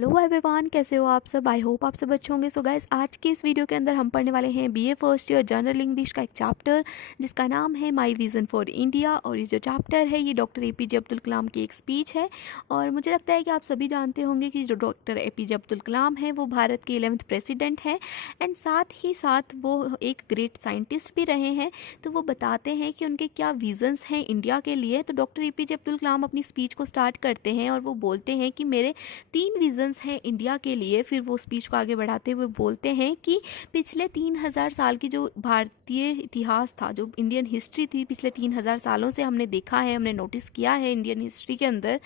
Hello everyone, कैसे हो आप सब। आई होप आप सब अच्छे होंगे। सो गाइस, आज की इस वीडियो के अंदर हम पढ़ने वाले हैं BA first year general English का एक चैप्टर जिसका नाम है माय विज़न फॉर इंडिया। और ये जो चैप्टर है ये डॉक्टर एपीजे अब्दुल कलाम की एक स्पीच है। और मुझे लगता है कि आप सभी जानते होंगे कि जो डॉक्टर एपीजे अब्दुल कलाम है वो भारत के 11th प्रेसिडेंट हैं एंड साथ ही साथ वो एक ग्रेट साइंटिस्ट भी रहे हैं। तो वो बताते हैं कि उनके क्या विजन्स हैं इंडिया के लिए। तो डॉक्टर एपीजे अब्दुल कलाम अपनी स्पीच को स्टार्ट करते हैं और वो बोलते हैं कि मेरे 3 विजन्स हैं इंडिया के लिए। फिर वो स्पीच को आगे बढ़ाते हुए बोलते हैं कि पिछले 3000 साल की जो भारतीय इतिहास था, जो इंडियन हिस्ट्री थी, पिछले 3000 सालों से हमने देखा है, हमने नोटिस किया है इंडियन हिस्ट्री के अंदर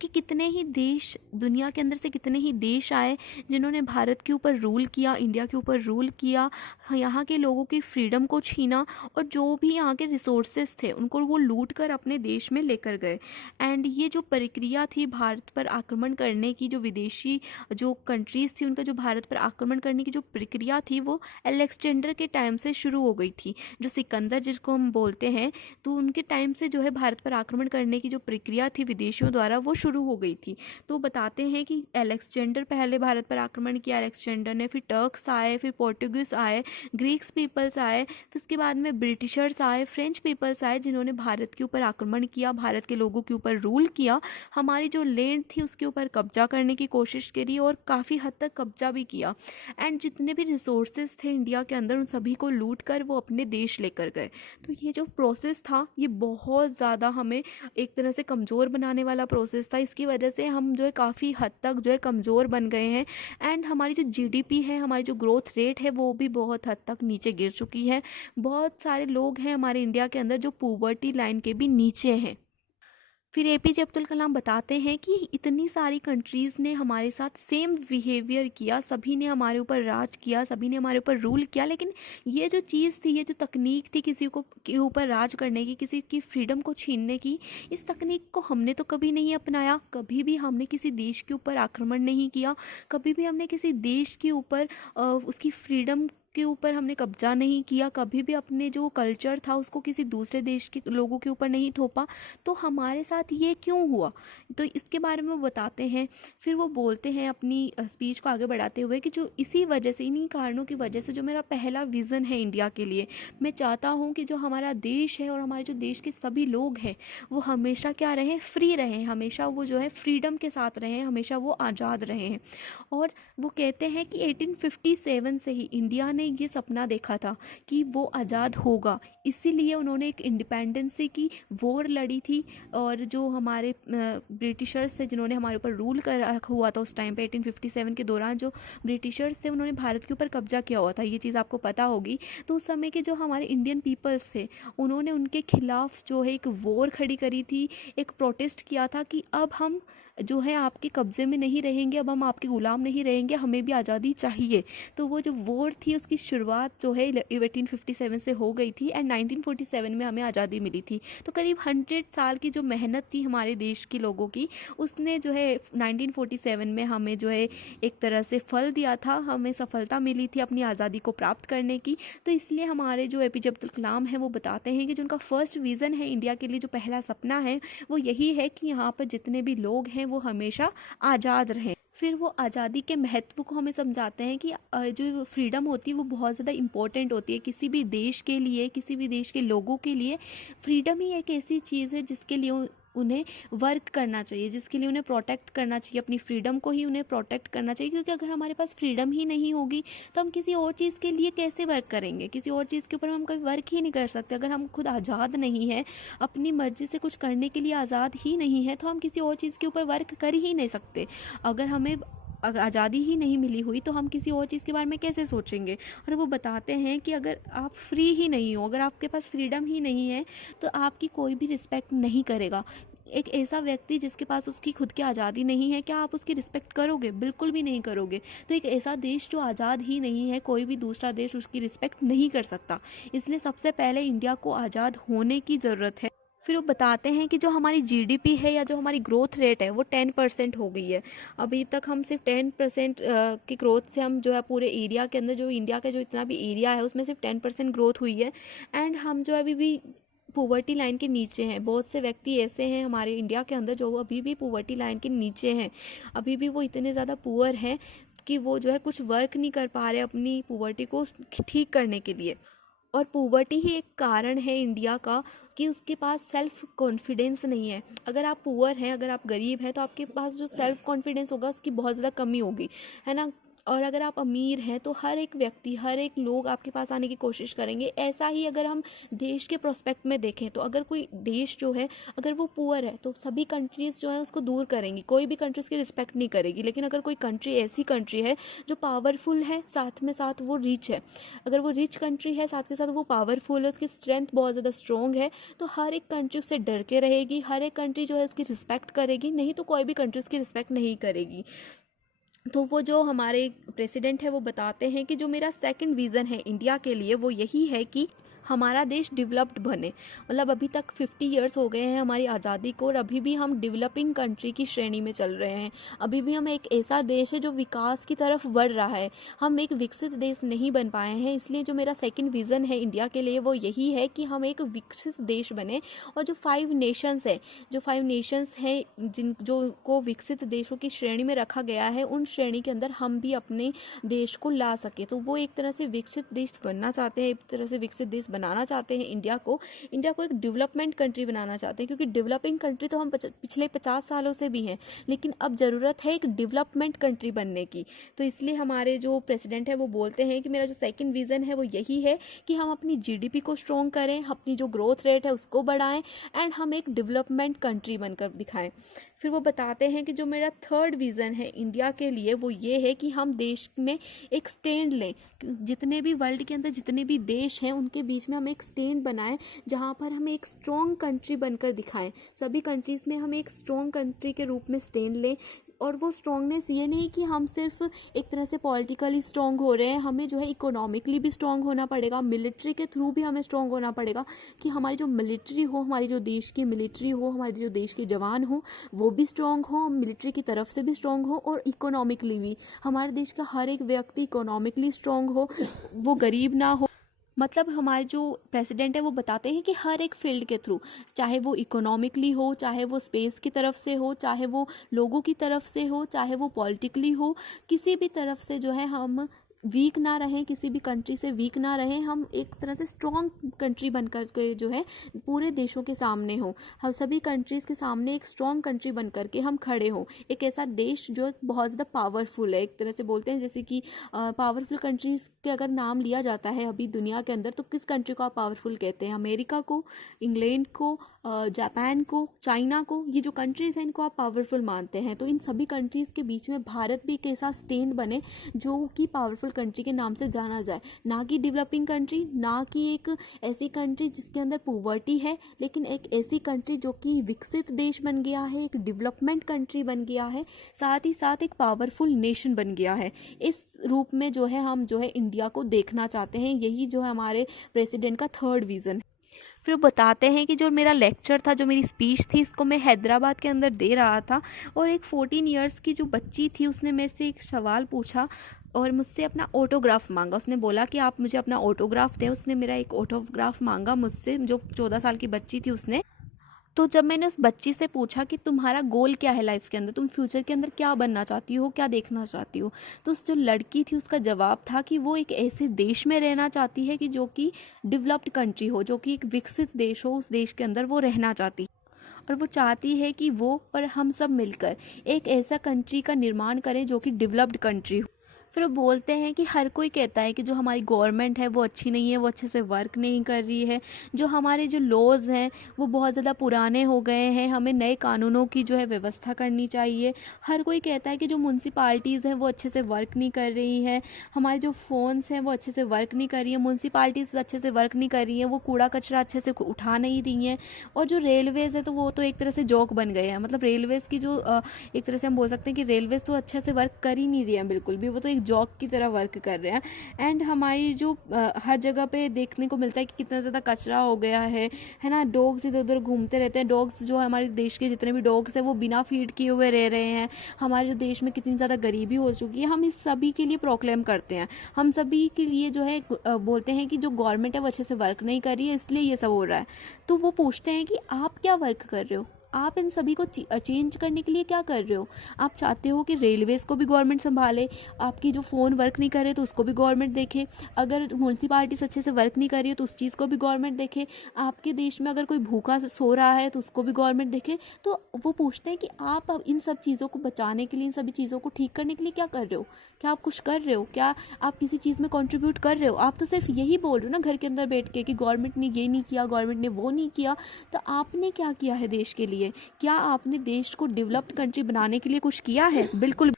कि कितने ही देश, दुनिया के अंदर से कितने ही देश आए जिन्होंने भारत के ऊपर रूल किया, इंडिया के ऊपर रूल किया, यहाँ के लोगों की फ्रीडम को छीना और जो भी यहाँ के रिसोर्सेज थे उनको वो लूट कर अपने देश में लेकर गए। एंड ये जो प्रक्रिया थी भारत पर आक्रमण करने की, जो विदेशी जो कंट्रीज़ थी उनका जो भारत पर आक्रमण करने की जो प्रक्रिया थी वो अलेक्जेंडर के टाइम से शुरू हो गई थी। जो सिकंदर जिसको हम बोलते हैं, तो उनके टाइम से जो है भारत पर आक्रमण करने की जो प्रक्रिया थी विदेशियों द्वारा वो शुरू हो गई थी। तो बताते हैं कि अलेक्जेंडर पहले भारत पर आक्रमण किया अलेक्जेंडर ने, फिर टर्क्स आए, फिर पोर्टुगीज आए, ग्रीक्स पीपल्स आए, फिर उसके बाद में ब्रिटिशर्स आए, फ्रेंच पीपल्स आए जिन्होंने भारत के ऊपर आक्रमण किया, भारत के लोगों के ऊपर रूल किया, हमारी जो लैंड थी उसके ऊपर कब्जा करने की कोशिश करी और काफ़ी हद तक कब्जा भी किया। एंड जितने भी रिसोर्सेज थे इंडिया के अंदर उन सभी को लूट कर वो अपने देश लेकर गए। तो ये जो प्रोसेस था ये बहुत ज़्यादा हमें एक तरह से कमज़ोर बनाने वाला प्रोसेस था। इसकी वजह से हम जो है काफ़ी हद तक जो है कमज़ोर बन गए हैं एंड हमारी जो जीडीपी है, हमारी जो ग्रोथ रेट है वो भी बहुत हद तक नीचे गिर चुकी है। बहुत सारे लोग हैं हमारे इंडिया के अंदर जो पॉवर्टी लाइन के भी नीचे हैं। फिर एपीजे अब्दुल कलाम बताते हैं कि इतनी सारी कंट्रीज़ ने हमारे साथ सेम बिहेवियर किया, सभी ने हमारे ऊपर राज किया, सभी ने हमारे ऊपर रूल किया, लेकिन ये जो चीज़ थी, ये जो तकनीक थी किसी को के ऊपर राज करने की, किसी की फ्रीडम को छीनने की, इस तकनीक को हमने तो कभी नहीं अपनाया। कभी भी हमने किसी देश के ऊपर आक्रमण नहीं किया, कभी भी हमने किसी देश के ऊपर उसकी फ्रीडम के ऊपर हमने कब्जा नहीं किया, कभी भी अपने जो कल्चर था उसको किसी दूसरे देश के लोगों के ऊपर नहीं थोपा। तो हमारे साथ ये क्यों हुआ, तो इसके बारे में वो बताते हैं। फिर वो बोलते हैं अपनी स्पीच को आगे बढ़ाते हुए कि जो इसी वजह से, इन्हीं कारणों की वजह से जो मेरा पहला विज़न है इंडिया के लिए, मैं चाहता हूँ कि जो हमारा देश है और हमारे जो देश के सभी लोग हैं वो हमेशा क्या रहें, फ्री रहें, हमेशा वो जो है फ्रीडम के साथ रहें, हमेशा वो आज़ाद रहें। और वो कहते हैं कि 1857 से ही इंडिया ने ये सपना देखा था कि वो आज़ाद होगा, इसीलिए उन्होंने एक इंडिपेंडेंसी की वॉर लड़ी थी। और जो हमारे ब्रिटिशर्स थे जिन्होंने हमारे ऊपर रूल कर रखा हुआ था उस टाइम पे 1857 के दौरान, जो ब्रिटिशर्स थे उन्होंने भारत के ऊपर कब्जा किया हुआ था, ये चीज़ आपको पता होगी। तो उस समय के जो हमारे इंडियन पीपल्स थे उन्होंने उनके खिलाफ जो है एक वॉर खड़ी करी थी, एक प्रोटेस्ट किया था कि अब हम जो है आपके कब्जे में नहीं रहेंगे, अब हम आपके गुलाम नहीं रहेंगे, हमें भी आज़ादी चाहिए। तो वो जो वॉर थी उसकी शुरुआत जो है 1857 से हो गई थी एंड 1947 में हमें आज़ादी मिली थी। तो करीब 100 साल की जो मेहनत थी हमारे देश के लोगों की, उसने जो है 1947 में हमें जो है एक तरह से फल दिया था, हमें सफलता मिली थी अपनी आज़ादी को प्राप्त करने की। तो इसलिए हमारे जो एपीजे अब्दुल कलाम है वो बताते हैं कि जो उनका फर्स्ट विज़न है इंडिया के लिए, जो पहला सपना है वो यही है कि यहाँ पर जितने भी लोग हैं वो हमेशा आज़ाद रहें। फिर वो आज़ादी के महत्व को हमें समझाते हैं कि जो फ्रीडम होती है वो बहुत ज़्यादा इम्पोर्टेंट होती है किसी भी देश के लिए, किसी भी देश के लोगों के लिए। फ्रीडम ही एक ऐसी चीज़ है जिसके लिए उन्हें वर्क करना चाहिए, जिसके लिए उन्हें प्रोटेक्ट करना चाहिए, अपनी फ्रीडम को ही उन्हें प्रोटेक्ट करना चाहिए। क्योंकि अगर हमारे पास फ्रीडम ही नहीं होगी तो हम किसी और चीज़ के लिए कैसे वर्क करेंगे, किसी और चीज़ के ऊपर हम कोई वर्क ही नहीं कर सकते। अगर हम खुद आज़ाद नहीं है, अपनी मर्जी से कुछ करने के लिए आज़ाद ही नहीं है, तो हम किसी और चीज़ के ऊपर वर्क कर ही नहीं सकते। अगर हमें आज़ादी ही नहीं मिली हुई तो हम किसी और चीज़ के बारे में कैसे सोचेंगे। और वो बताते हैं कि अगर आप फ्री ही नहीं हो, अगर आपके पास फ्रीडम ही नहीं है तो आपकी कोई भी रिस्पेक्ट नहीं करेगा। एक ऐसा व्यक्ति जिसके पास उसकी खुद की आज़ादी नहीं है, क्या आप उसकी रिस्पेक्ट करोगे? बिल्कुल भी नहीं करोगे। तो एक ऐसा देश जो आज़ाद ही नहीं है, कोई भी दूसरा देश उसकी रिस्पेक्ट नहीं कर सकता। इसलिए सबसे पहले इंडिया को आज़ाद होने की ज़रूरत है। फिर वो बताते हैं कि जो हमारी जीडीपी है या जो हमारी ग्रोथ रेट है वो 10% हो गई है। अभी तक हम सिर्फ 10% की ग्रोथ से हम जो है पूरे एरिया के अंदर, जो इंडिया का जो इतना भी एरिया है उसमें सिर्फ 10% ग्रोथ हुई है। एंड हम जो अभी भी पॉवर्टी लाइन के नीचे हैं। बहुत से व्यक्ति ऐसे हैं हमारे इंडिया के अंदर जो अभी भी पॉवर्टी लाइन के नीचे हैं, अभी भी वो इतने ज़्यादा पुअर हैं कि वो जो है कुछ वर्क नहीं कर पा रहे अपनी पॉवर्टी को ठीक करने के लिए। और पॉवर्टी ही एक कारण है इंडिया का कि उसके पास सेल्फ कॉन्फिडेंस नहीं है। अगर आप पुअर हैं, अगर आप गरीब हैं, तो आपके पास जो सेल्फ कॉन्फिडेंस होगा उसकी बहुत ज़्यादा कमी होगी, है ना। और अगर आप अमीर हैं तो हर एक व्यक्ति, हर एक लोग आपके पास आने की कोशिश करेंगे। ऐसा ही अगर हम देश के प्रोस्पेक्ट में देखें तो अगर कोई देश जो है अगर वो पुअर है तो सभी कंट्रीज़ जो है उसको दूर करेंगी, कोई भी कंट्री उसकी रिस्पेक्ट नहीं करेगी। लेकिन अगर कोई कंट्री ऐसी कंट्री है जो पावरफुल है, साथ में साथ वो रिच है, अगर वो रिच कंट्री है साथ के साथ वो पावरफुल है, उसकी स्ट्रेंथ बहुत ज़्यादा स्ट्रॉन्ग है, तो हर एक कंट्री उससे डर के रहेगी, हर एक कंट्री जो है उसकी रिस्पेक्ट करेगी। नहीं तो कोई भी कंट्री उसकी रिस्पेक्ट नहीं करेगी। तो वो जो हमारे प्रेसिडेंट है वो बताते हैं कि जो मेरा सेकंड विज़न है इंडिया के लिए वो यही है कि हमारा देश डेवलप्ड बने। मतलब अभी तक 50 इयर्स हो गए हैं हमारी आज़ादी को और अभी भी हम डेवलपिंग कंट्री की श्रेणी में चल रहे हैं। अभी भी हम एक ऐसा देश है जो विकास की तरफ बढ़ रहा है, हम एक विकसित देश नहीं बन पाए हैं। इसलिए जो मेरा सेकंड विज़न है इंडिया के लिए वो यही है कि हम एक विकसित देश बने। और जो 5 नेशंस हैं जिन जो को विकसित देशों की श्रेणी में रखा गया है, उन श्रेणी के अंदर हम भी अपने देश को ला सके। तो वो एक तरह से विकसित देश बनना चाहते हैं, एक तरह से विकसित देश बनाना चाहते हैं इंडिया को एक डेवलपमेंट कंट्री बनाना चाहते हैं। क्योंकि डेवलपिंग कंट्री तो हम पिछले 50 सालों से भी हैं, लेकिन अब ज़रूरत है एक डेवलपमेंट कंट्री बनने की। तो इसलिए हमारे जो प्रेसिडेंट है वो बोलते हैं कि मेरा जो सेकंड विज़न है वो यही है कि हम अपनी जीडीपी को स्ट्रॉन्ग करें, अपनी जो ग्रोथ रेट है उसको बढ़ाएं एंड हम एक डेवलपमेंट कंट्री बनकर दिखाएं। फिर वो बताते हैं कि जो मेरा थर्ड विज़न है इंडिया के लिए वो ये है कि हम देश में एक स्टैंड लें। जितने भी वर्ल्ड के अंदर जितने भी देश हैं उनके बीच में हम एक स्टैंड बनाएं जहां पर हम एक स्ट्रॉन्ग कंट्री बनकर दिखाएं। सभी कंट्रीज़ में हम एक स्ट्रॉन्ग कंट्री के रूप में स्टैंड लें। और वो स्ट्रॉन्गनेस ये नहीं कि हम सिर्फ एक तरह से पॉलिटिकली स्ट्रॉन्ग हो रहे हैं, हमें जो है इकोनॉमिकली भी स्ट्रॉन्ग होना पड़ेगा, मिलिट्री के थ्रू भी हमें स्ट्रॉन्ग होना पड़ेगा कि हमारी जो मिलिट्री हो, हमारी जो देश की मिलिट्री हो, हमारे जो देश के जवान हो वो भी स्ट्रॉन्ग हो, मिलिट्री की तरफ से भी स्ट्रॉन्ग हो और इकोनॉमिकली भी हमारे देश का हर एक व्यक्ति इकोनॉमिकली स्ट्रॉन्ग हो, वो गरीब ना हो। मतलब हमारे जो प्रेसिडेंट है वो बताते हैं कि हर एक फील्ड के थ्रू, चाहे वो इकोनॉमिकली हो, चाहे वो स्पेस की तरफ से हो, चाहे वो लोगों की तरफ से हो, चाहे वो पॉलिटिकली हो, किसी भी तरफ से जो है हम वीक ना रहें, किसी भी कंट्री से वीक ना रहें। हम एक तरह से स्ट्रॉन्ग कंट्री बन कर के जो है पूरे देशों के सामने हो, हम सभी कंट्रीज़ के सामने एक स्ट्रॉन्ग कंट्री बन कर के हम खड़े हों। एक ऐसा देश जो बहुत ज़्यादा पावरफुल है, एक तरह से बोलते हैं जैसे कि पावरफुल कंट्रीज़ के अगर नाम लिया जाता है अभी दुनिया के अंदर तो किस कंट्री को आप पावरफुल कहते हैं? अमेरिका को, इंग्लैंड को, जापान को, चाइना को, ये जो कंट्रीज़ हैं इनको आप पावरफुल मानते हैं। तो इन सभी कंट्रीज़ के बीच में भारत भी एक ऐसा स्टैंड बने जो कि पावरफुल कंट्री के नाम से जाना जाए, ना कि डेवलपिंग कंट्री, ना कि एक ऐसी कंट्री जिसके अंदर पॉवर्टी है, लेकिन एक ऐसी कंट्री जो कि विकसित देश बन गया है, एक डेवलपमेंट कंट्री बन गया है, साथ ही साथ एक पावरफुल नेशन बन गया है। इस रूप में जो है हम जो है इंडिया को देखना चाहते हैं। यही जो है हमारे प्रेसिडेंट का थर्ड विज़न। फिर वो बताते हैं कि जो मेरा लेक्चर था, जो मेरी स्पीच थी, इसको मैं हैदराबाद के अंदर दे रहा था और एक 14 इयर्स की जो बच्ची थी उसने मेरे से एक सवाल पूछा और मुझसे अपना ऑटोग्राफ मांगा। उसने बोला कि आप मुझे अपना ऑटोग्राफ दें। उसने मेरा एक ऑटोग्राफ मांगा मुझसे, जो 14 साल की बच्ची थी उसने। तो जब मैंने उस बच्ची से पूछा कि तुम्हारा गोल क्या है लाइफ के अंदर, तुम फ्यूचर के अंदर क्या बनना चाहती हो, क्या देखना चाहती हो, तो उस जो लड़की थी उसका जवाब था कि वो एक ऐसे देश में रहना चाहती है कि जो कि डेवलप्ड कंट्री हो, जो कि एक विकसित देश हो, उस देश के अंदर वो रहना चाहती और वो चाहती है कि वो और हम सब मिलकर एक ऐसा कंट्री का निर्माण करें जो कि डेवलप्ड कंट्री हो। फिर वो बोलते हैं कि हर कोई कहता है कि जो हमारी गवर्नमेंट है वो अच्छी नहीं है, वो अच्छे से वर्क नहीं कर रही है, जो हमारे जो लॉज़ हैं वो बहुत ज़्यादा पुराने हो गए हैं, हमें नए कानूनों की जो है व्यवस्था करनी चाहिए। हर कोई कहता है कि जो म्यूनसिपाल्टीज़ हैं वो अच्छे से वर्क नहीं कर रही हैं, हमारे जो फ़ोन्स हैं वो अच्छे से वर्क नहीं कर रही हैं, म्यूनसिपाल्टीज़ अच्छे से वर्क नहीं कर रही हैं, वो कूड़ा कचरा अच्छे से उठा नहीं रही हैं। और जो रेलवेज़ है तो वो तो एक तरह से जोक बन गए हैं। मतलब रेलवेज़ की जो एक तरह से हम बोल सकते हैं कि रेलवेज़ तो अच्छे से वर्क कर ही नहीं रही हैं बिल्कुल भी, वो तो एक एक जॉक की तरह वर्क कर रहे हैं। एंड हमारी जो हर जगह पे देखने को मिलता है कि कितना ज़्यादा कचरा हो गया है ना। डॉग्स इधर उधर घूमते रहते हैं। डॉग्स जो हमारे देश के जितने भी डॉग्स हैं वो बिना फीड किए हुए रह रहे हैं। हमारे देश में कितनी ज़्यादा गरीबी हो चुकी है। हम इस सभी के लिए प्रोक्लेम करते हैं, हम सभी के लिए जो है बोलते हैं कि जो गवर्नमेंट है वो अच्छे से वर्क नहीं कर रही है, इसलिए ये सब हो रहा है। तो वो पूछते हैं कि आप क्या वर्क कर रहे हो, आप इन सभी को चेंज करने के लिए क्या कर रहे हो। आप चाहते हो कि रेलवेज़ को भी गवर्नमेंट संभाले, आपकी जो फ़ोन वर्क नहीं कर रहे तो उसको भी गवर्नमेंट देखे, अगर म्यूनसिपालिटीज़ अच्छे से वर्क नहीं कर रही है तो उस चीज़ को भी गवर्नमेंट देखे, आपके देश में अगर कोई भूखा सो रहा है तो उसको भी गवर्नमेंट देखे। तो वो पूछते हैं कि आप अब इन सब चीज़ों को बचाने के लिए, इन सभी चीज़ों को ठीक करने के लिए क्या कर रहे हो, क्या आप कुछ कर रहे हो, क्या आप किसी चीज़ में कंट्रीब्यूट कर रहे हो। आप तो सिर्फ यही बोल रहे हो ना घर के अंदर बैठ के कि गवर्नमेंट ने ये नहीं किया, गवर्नमेंट ने वो नहीं किया। तो आपने क्या किया है देश के लिए? क्या आपने देश को डेवलप्ड कंट्री बनाने के लिए कुछ किया है? बिल्कुल।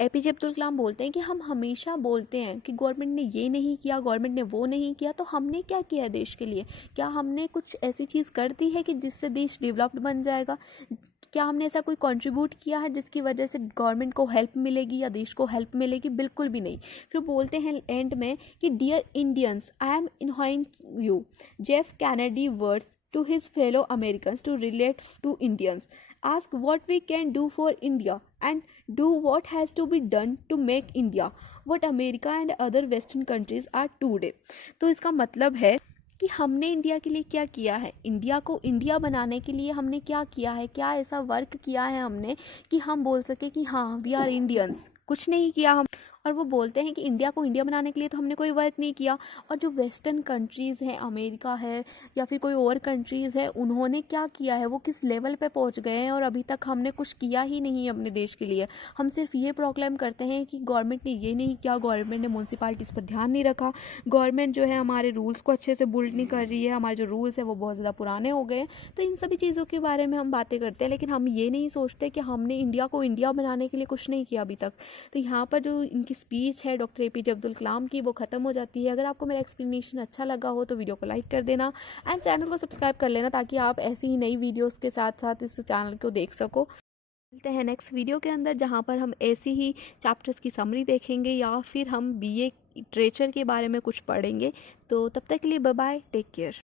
एपीजे अब्दुल कलाम बोलते हैं कि हम हमेशा बोलते हैं कि गवर्नमेंट ने ये नहीं किया, गवर्नमेंट ने वो नहीं किया। तो हमने क्या किया है देश के लिए? क्या हमने कुछ ऐसी चीज़ कर दी है कि जिससे देश डेवलप्ड बन जाएगा? क्या हमने ऐसा कोई कंट्रीब्यूट किया है जिसकी वजह से गवर्नमेंट को हेल्प मिलेगी या देश को हेल्प मिलेगी? बिल्कुल भी नहीं। फिर बोलते हैं एंड में कि dear Indians, I am inviting you, Jeff Kennedy words to his fellow Americans to relate to Indians, ask what we can do for India and do what has to be done to make India what America and other Western countries are today। तो इसका मतलब है कि हमने India के लिए क्या किया है, इंडिया को इंडिया बनाने के लिए हमने क्या किया है, क्या ऐसा वर्क किया है हमने कि हम बोल सके कि हाँ वी आर इंडियंस। कुछ नहीं किया हम। और वो बोलते हैं कि इंडिया को इंडिया बनाने के लिए तो हमने कोई वर्क नहीं किया। और जो वेस्टर्न कंट्रीज़ हैं, अमेरिका है या फिर कोई और कंट्रीज़ है, उन्होंने क्या किया है, वो किस लेवल पे पहुंच गए हैं और अभी तक हमने कुछ किया ही नहीं है अपने देश के लिए। हम सिर्फ ये प्रोक्लेम करते हैं कि गवर्नमेंट ने ये नहीं किया, गवर्नमेंट ने म्यूनसिपालिटीज़ पर ध्यान नहीं रखा, गवर्नमेंट जो है हमारे रूल्स को अच्छे से बिल्ड नहीं कर रही है, हमारे जो रूल्स है वो बहुत ज़्यादा पुराने हो गए हैं। तो इन सभी चीज़ों के बारे में हम बातें करते हैं, लेकिन हम ये नहीं सोचते कि हमने इंडिया को इंडिया बनाने के लिए कुछ नहीं किया अभी तक। तो यहाँ पर जो इनकी स्पीच है डॉक्टर एपीजे अब्दुल कलाम की, वो ख़त्म हो जाती है। अगर आपको मेरा एक्सप्लेनेशन अच्छा लगा हो तो वीडियो को लाइक कर देना एंड चैनल को सब्सक्राइब कर लेना, ताकि आप ऐसी ही नई वीडियोस के साथ साथ इस चैनल को देख सको। मिलते हैं नेक्स्ट वीडियो के अंदर, जहाँ पर हम ऐसी ही चैप्टर्स की समरी देखेंगे या फिर हम बीए लिटरेचर के बारे में कुछ पढ़ेंगे। तो तब तक के लिए बाय बाय, टेक केयर।